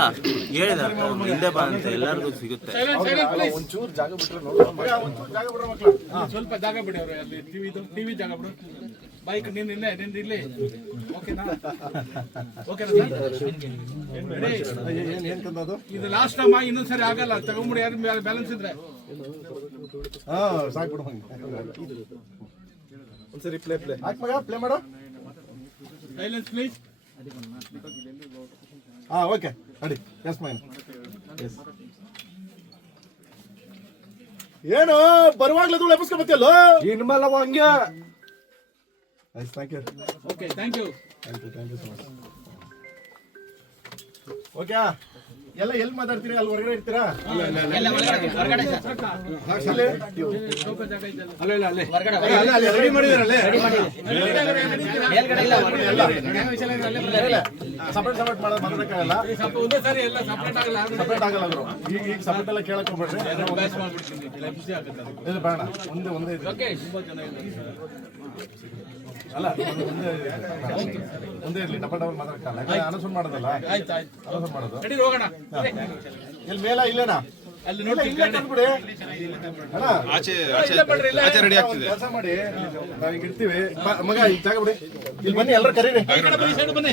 ಹೇಳಿದ ಹಿಂದೆ ಬಾ ಅಂತ ಎಲ್ಲರಿಗೂ ಸಿಗುತ್ತೆ. ಒಂಚೂರು ಜಾಗ ಬಿಟ್ರೆ ಸ್ವಲ್ಪ ಜಾಗ ಬಿಡಿ ಅವ್ರೆ, ಅಲ್ಲಿ ಟಿವಿ ಜಾಗ ಬಿಡು. ಬೈಕ್ ನೀನ್ ಇಲ್ಲೇ ಇಲ್ಲಿ. ಓಕೆನಾ? ಇದು ಲಾಸ್ಟ್ ಟೈಮ್, ಇನ್ನೊಂದ್ಸರಿ ಆಗಲ್ಲ. ತಗೊಂಬಿಡಿ, ಯಾರು ಬ್ಯಾಲೆನ್ಸ್ ಇದ್ರೆ ಸಾಕ್ಬಿಡು. ಒಂದ್ಸರಿ ಪ್ಲೇ ಹಾಕ್ ಮಗ, ಪ್ಲೇ ಮಾಡು. Silence please. ಓಕೆ ಅಡಿ. Yes mine. ಏನು ಬರುವಾಗ್ಲೂ ಧೂಳು ಎಬ್ಬಿಸ್ಕೊಂಡ್ ಬತ್ತಿಯಲ್ಲ ಇನ್ಮೇಲೆ ಹಂಗೆ. Thank you. Okay, thank you so much. Okay, ಎಲ್ಲ ಎಲ್ಲಿ ಮಾತಾಡ್ತೀರಿ? ಅಲ್ಲಿ ಹೊರಗಡೆ ಇರ್ತೀರಾ? ರೆಡಿ ಮಾಡಿದಾರಲ್ಲೇ. ಸಪರೇಟ್ ಮಾಡೋದು ಮಾತಾಡಕ್ಕಾಗಲ್ಲ. ಸಪರೇಟ್ ಆಗಲ್ಲ ಅವರು. ಈಗ ಸಪರೇಟ್ ಎಲ್ಲ ಕೇಳಕ್ ಹೋಗ್ಬೇಡ್ರಿ. ಬೇಡ, ಒಂದೇ ಅಲ್ಲ, ಒಂದೇ ಇರ್ಲಿ. ಡಬಲ್ ಮಾತಾಡಕ್ಕಾಗಲ್ಲ. ಅನೌನ್ಸ್ ಮಾಡೋದಲ್ಲ, ಅನೌನ್ಸ್ ಮಾಡೋದು. ಇಲ್ಲಿ ಮೇಲ ಇಲ್ಲೇನಾ? ಅಲ್ಲಿ ನೋಡಿ ಕೆಲಸ ಮಾಡಿ. ನಾವೀಗ ಇರ್ತೀವಿ. ಮಗ ಈಗ ಜಾಗ ಬಿಡಿ. ಇಲ್ಲಿ ಬನ್ನಿ, ಎಲ್ಲರೂ ಕರೀರಿ. ಬನ್ನಿ.